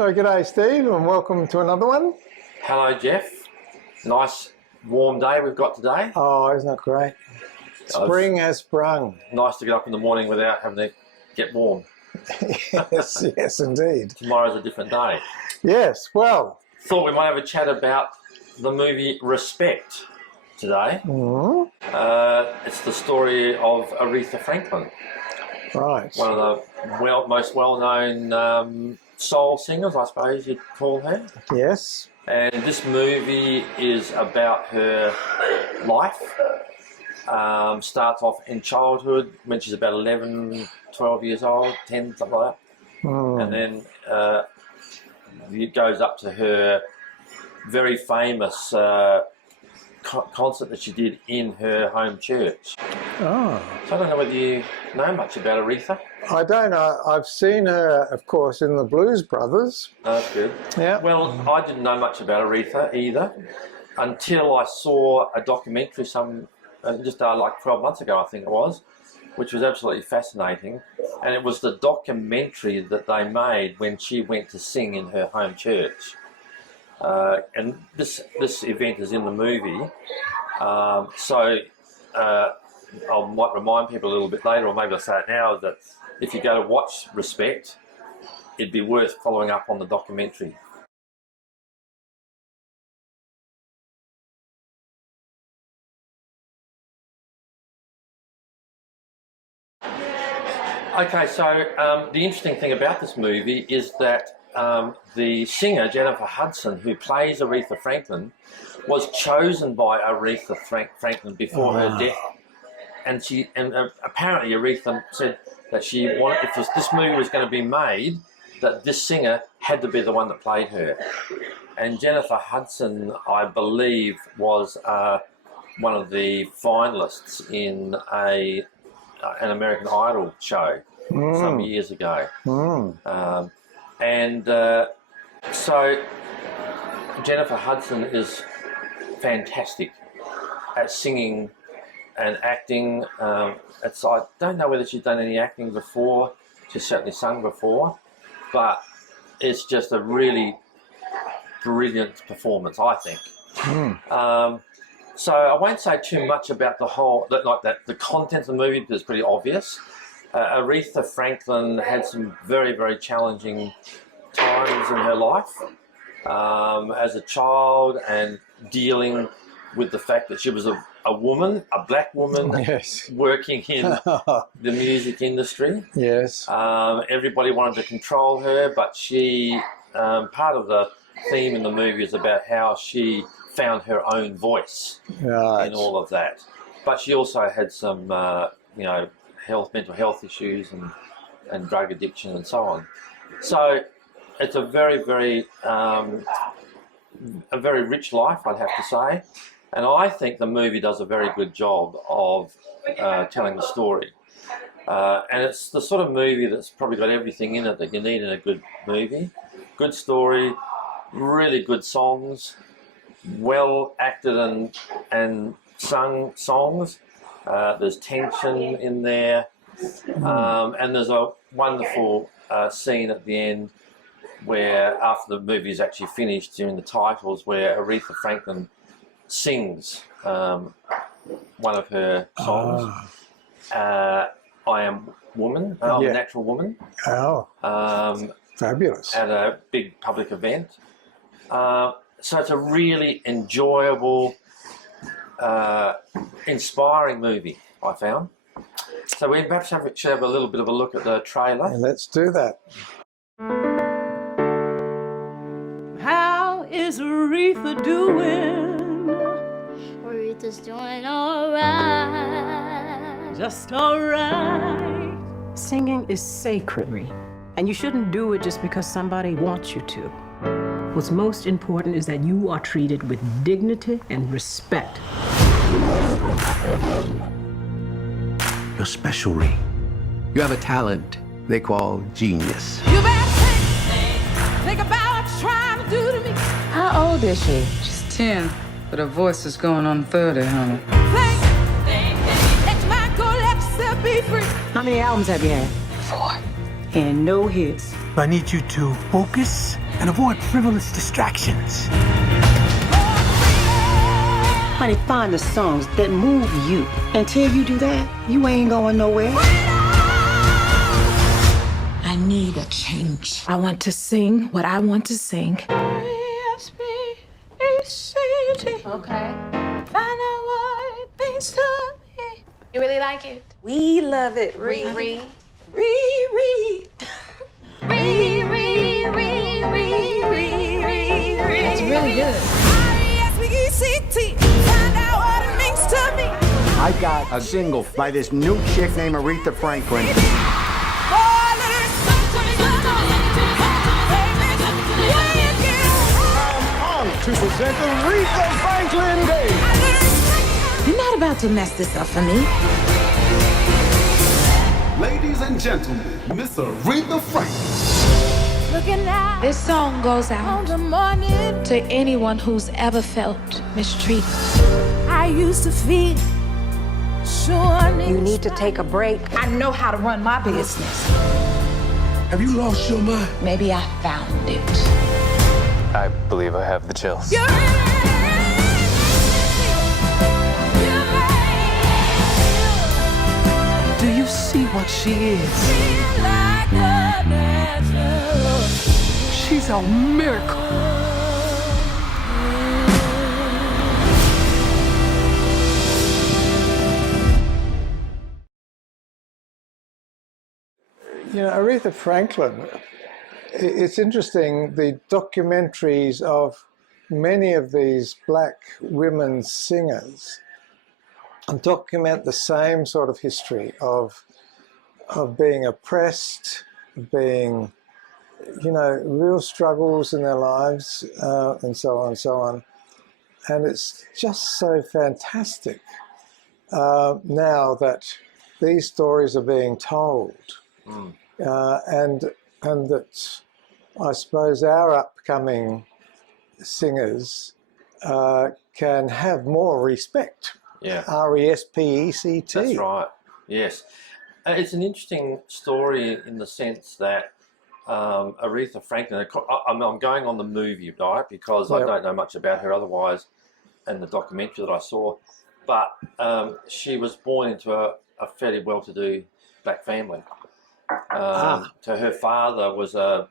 So g'day Steve and welcome to another one. Hello Jeff. Nice warm day we've got today. Oh, isn't that great? Spring has sprung. Nice to get up in the morning without having to get warm. Yes, yes indeed. Tomorrow's a different day. Yes, well. Thought we might have a chat about the movie Respect today. It's the story of Aretha Franklin. Right. One of the most well-known soul singers, I suppose you'd call her. Yes. And this movie is about her life. Starts off in childhood when she's about 11, 12 years old, 10, something like that. And then it goes up to her very famous concert that she did in her home church. Oh. So I don't know whether you know much about Aretha. I don't know. I've seen her, of course, in the Blues Brothers. That's good. Yeah. Well, I didn't know much about Aretha either until I saw a documentary just like 12 months ago, I think it was, which was absolutely fascinating. And it was the documentary that they made when she went to sing in her home church. And this event is in the movie. I might remind people a little bit later, or maybe I'll say it now, that if you go to watch Respect, it'd be worth following up on the documentary. Okay, so the interesting thing about this movie is that the singer, Jennifer Hudson, who plays Aretha Franklin, was chosen by Aretha Franklin before her death. And apparently Aretha said that she wanted, if this movie was going to be made, that this singer had to be the one that played her. And Jennifer Hudson, I believe, was one of the finalists in an American Idol show some years ago. So Jennifer Hudson is fantastic at singing and acting. I don't know whether she's done any acting before. She's certainly sung before, but it's just a really brilliant performance, I think. So I won't say too much about the content of the movie, because it's pretty obvious. Aretha Franklin had some very, very challenging times in her life as a child, and dealing with the fact that she was a woman, a black woman, Yes. working in the music industry. Yes. Everybody wanted to control her, but she, part of the theme in the movie is about how she found her own voice in all of that. But she also had some, mental health issues and drug addiction and so on. So it's a very, very, a very rich life, I'd have to say. And I think the movie does a very good job of telling the story. And it's the sort of movie that's probably got everything in it that you need in a good movie. Good story, really good songs, well acted and sung songs. There's tension in there. And there's a wonderful scene at the end where, after the movie is actually finished, during the titles, where Aretha Franklin sings one of her songs, I Am Woman, I'm a Natural Woman. Fabulous. At a big public event. So it's a really enjoyable, inspiring movie, I found. So we perhaps should have a little bit of a look at the trailer. And let's do that. How is Aretha doing? Aretha's doing alright. Just alright. Singing is sacred, and you shouldn't do it just because somebody wants you to. What's most important is that you are treated with dignity and respect. You're special, Ree. You have a talent they call genius. You better think about what you're trying to do to me. How old is she? She's 10, but her voice is going on 30, honey. Think that you might go let yourself be free. How many albums have you had? 4. And no hits. I need you to focus and avoid frivolous distractions. Honey, find the songs that move you. Until you do that, you ain't going nowhere. I need a change. I want to sing what I want to sing. Okay. Find out what it means to me. You really like it? We love it. Riri. Riri. It's really good. I got a single by this new chick named Aretha Franklin. To present the Aretha Franklin Day. You're not about to mess this up for me. Ladies and gentlemen, Miss Aretha Franklin. This song goes out to anyone who's ever felt mistreated. I used to feel You need to take a break. I know how to run my business. Have you lost your mind? Maybe I found it. I believe I have the chills. Do you see what she is? She's a miracle. You know, Aretha Franklin, it's interesting, the documentaries of many of these black women singers document the same sort of history of being oppressed, being, you know, real struggles in their lives, and so on and so on. And it's just so fantastic now that these stories are being told. And that I suppose our upcoming singers can have more respect. Yeah. R-E-S-P-E-C-T. That's right. Yes. It's an interesting story in the sense that Aretha Franklin, I'm going on the movie, right, because I don't know much about her otherwise and the documentary that I saw, but she was born into a fairly well-to-do black family. So her father was a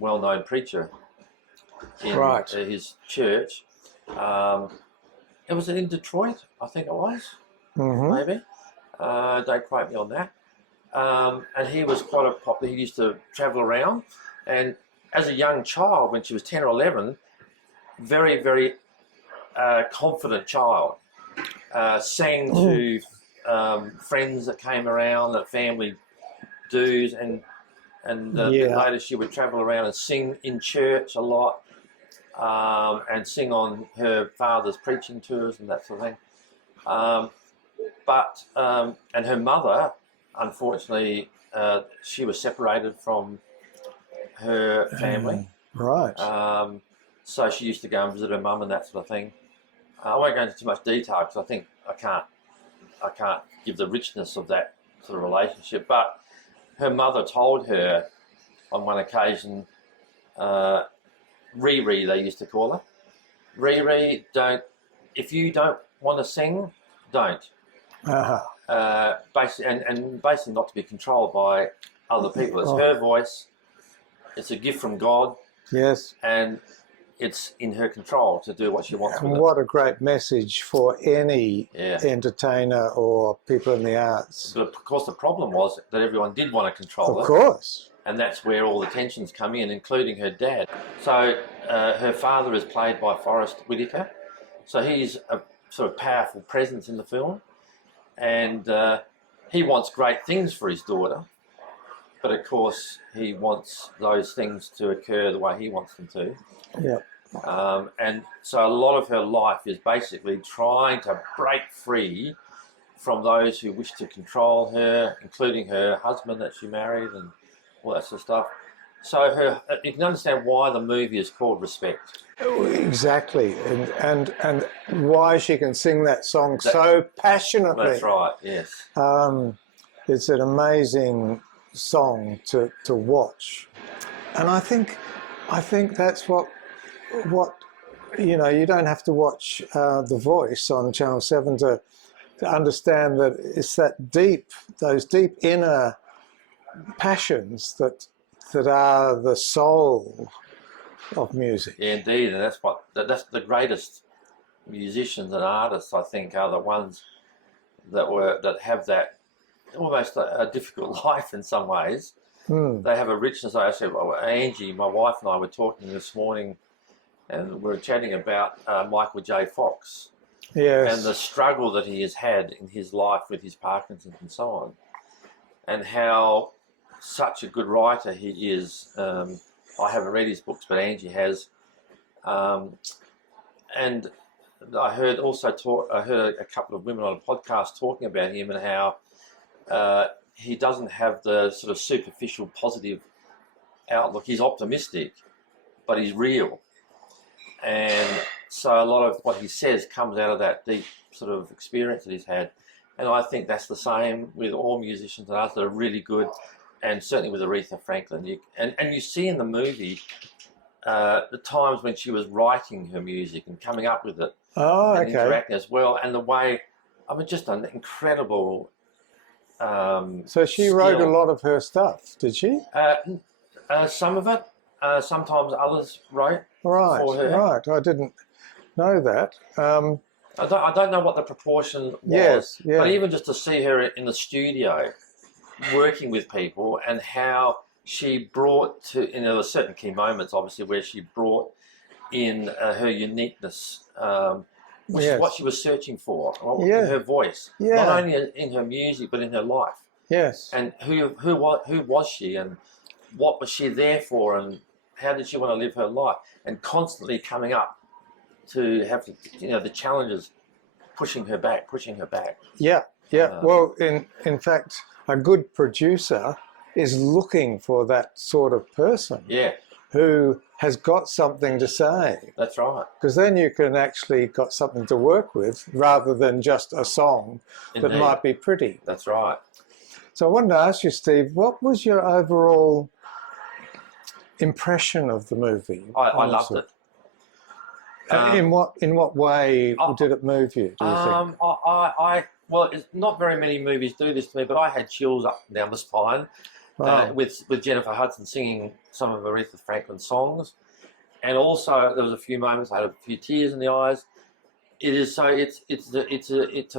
well-known preacher in his church. It was in Detroit, I think it was, maybe. Don't quote me on that. And he was quite a popular. He used to travel around, and as a young child, when she was 10 or 11, very, very confident child, sang to friends that came around at family dues, and later she would travel around and sing in church a lot, and sing on her father's preaching tours and that sort of thing. And her mother, unfortunately, she was separated from her family. So she used to go and visit her mum and that sort of thing. I won't go into too much detail because I think I can't give the richness of that sort of relationship. But her mother told her on one occasion, Riri, they used to call her. Riri, if you don't want to sing, don't. Basically not to be controlled by other people. It's her voice. It's a gift from God. Yes. And it's in her control to do what she wants with it. What a great message for any entertainer or people in the arts. But of course the problem was that everyone did want to control it. Of course. And that's where all the tensions come in, including her dad. So her father is played by Forrest Whitaker. So he's a sort of powerful presence in the film. And he wants great things for his daughter. But of course, he wants those things to occur the way he wants them to. Yeah. And so a lot of her life is basically trying to break free from those who wish to control her, including her husband that she married and all that sort of stuff. So you can understand why the movie is called Respect. Exactly, and why she can sing that song so passionately. That's right, yes. It's an amazing song to watch. And I think I think that's what you know. You don't have to watch The Voice on Channel 7 to understand that it's those deep inner passions that are the soul of music. Yeah, indeed, and that's the greatest musicians and artists, I think, are the ones that have that almost a difficult life in some ways. They have a richness. I said, well, Angie, my wife, and I were talking this morning, and we were chatting about Michael J. Fox. Yes. And the struggle that he has had in his life with his Parkinson's and so on, and how such a good writer he is. I haven't read his books, but Angie has. And I heard a couple of women on a podcast talking about him and how he doesn't have the sort of superficial positive outlook. He's optimistic, but he's real. And so a lot of what he says comes out of that deep sort of experience that he's had. And I think that's the same with all musicians and others that are really good, and certainly with Aretha Franklin. And you see in the movie the times when she was writing her music and coming up with it and interacting as well, and the way, I mean, just an incredible so she wrote a lot of her stuff, did she? Some of it. Sometimes others wrote for her. Right. I didn't know that. I don't know what the proportion was, yes, yeah. But even just to see her in the studio working with people, and how she brought to, there were certain key moments, obviously, where she brought in her uniqueness, which is what she was searching for, in her voice, not only in her music but in her life. Yes. And who was she, and what was she there for, and how did she want to live her life, and constantly coming up to have to, the challenges pushing her back. Yeah. Well, in fact, a good producer is looking for that sort of person. Yeah. Who has got something to say. That's right. Because then you can actually got something to work with rather than just a song that might be pretty. That's right. So I wanted to ask you, Steve, what was your overall impression of the movie? I loved it. In what way did it move you, do you think? Well, it's not very many movies do this to me, but I had chills up and down the spine. Wow. With Jennifer Hudson singing some of Aretha Franklin's songs, and also there was a few moments I had a few tears in the eyes. To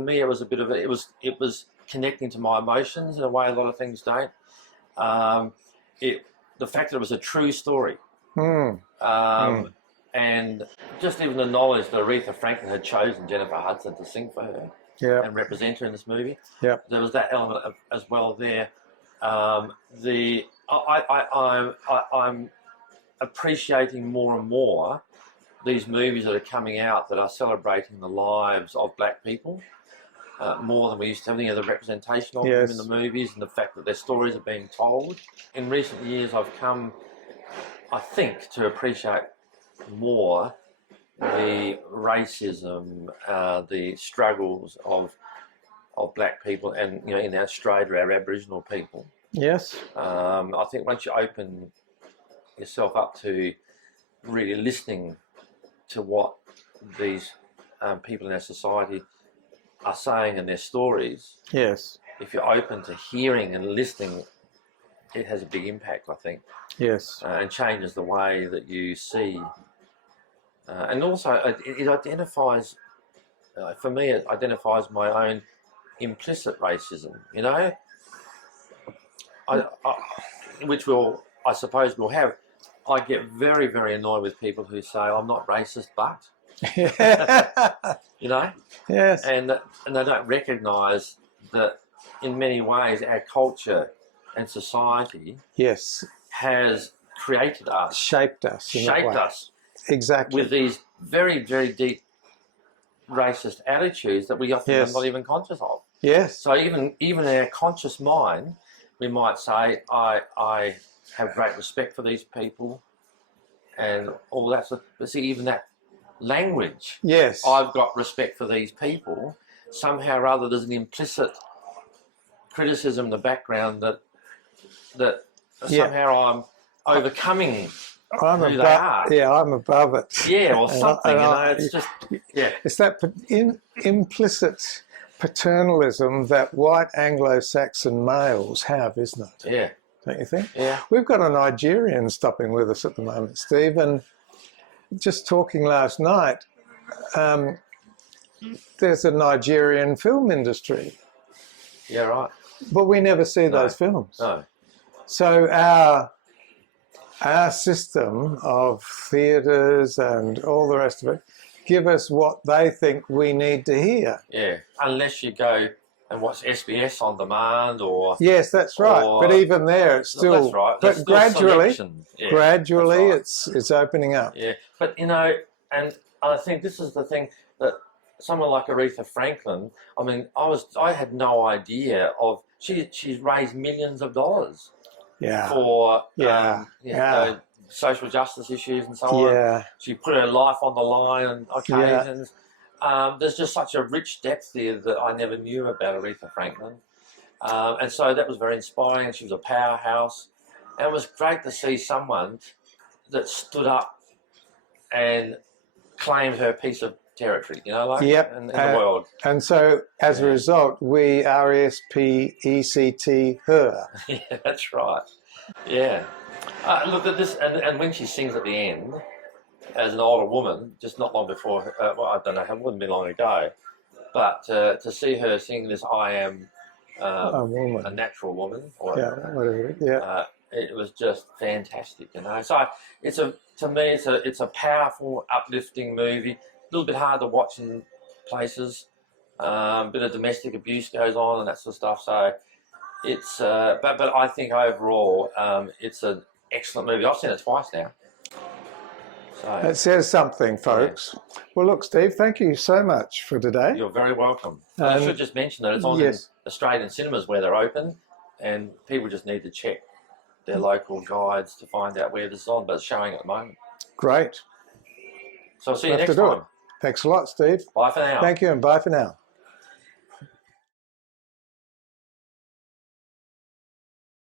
me it was a bit of it was connecting to my emotions in a way a lot of things don't. The fact that it was a true story, and just even the knowledge that Aretha Franklin had chosen Jennifer Hudson to sing for her and represent her in this movie. Yeah, there was that element as well there. I'm appreciating more and more these movies that are coming out that are celebrating the lives of black people more than we used to have. The representation of them in the movies, and the fact that their stories are being told. In recent years, I've come, I think, to appreciate more the racism, the struggles of black people, and in Australia, our Aboriginal people. Yes. I think once you open yourself up to really listening to what these people in our society are saying in their stories, yes, if you're open to hearing and listening, it has a big impact, I think. Yes. And changes the way that you see. And also, it identifies, for me, it identifies my own implicit racism, which I suppose we'll have. I get very, very annoyed with people who say, I'm not racist, but, Yes. And they don't recognise that in many ways our culture and society has created us. Shaped us. Shaped us. Exactly. With these very, very deep racist attitudes that we often are not even conscious of. Yes. So even in our conscious mind, we might say, I have great respect for these people and all that stuff. But see, even that language, I've got respect for these people, somehow or other there's an implicit criticism in the background that somehow I'm overcoming who they are. Yeah, I'm above it. Yeah, or And something. It's just yeah. It's that implicit paternalism that white Anglo-Saxon males have, isn't it? Yeah. Don't you think? Yeah. We've got a Nigerian stopping with us at the moment, Steve, and just talking last night, there's a Nigerian film industry. Yeah, right. But we never see those films. No. So our system of theatres and all the rest of it give us what they think we need to hear. Yeah, unless you go and watch SBS on demand or... Yes, that's right. But even there, it's still... That's right. But Still gradually, selection. Yeah, it's opening up. Yeah, but you know, and I think this is the thing that someone like Aretha Franklin, I mean, I had no idea of... She's raised millions of dollars for social justice issues and so on. She put her life on the line on occasions. There's just such a rich depth there that I never knew about Aretha Franklin. And so that was very inspiring. She was a powerhouse. And it was great to see someone that stood up and claimed her piece of territory, you know, like in the world. And so, as a result, we R-E-S-P-E-C-T her. Yeah, that's right. Yeah. Look at this, and when she sings at the end, as an older woman, just not long before, well, I don't know, it wouldn't be long ago, but to see her sing this "I am a natural woman," or whatever, it was just fantastic, you know. So to me, it's a powerful, uplifting movie. A little bit hard to watch in places. A bit of domestic abuse goes on and that sort of stuff. So it's, but I think overall, it's an excellent movie. I've seen it twice now. So it says something, folks. Yeah. Well, look, Steve, thank you so much for today. You're very welcome. I should just mention that it's on in Australian cinemas where they're open, and people just need to check their local guides to find out where this is on, but it's showing at the moment. Great. So I'll see you next time. Thanks a lot, Steve. Bye for now. Thank you, and bye for now.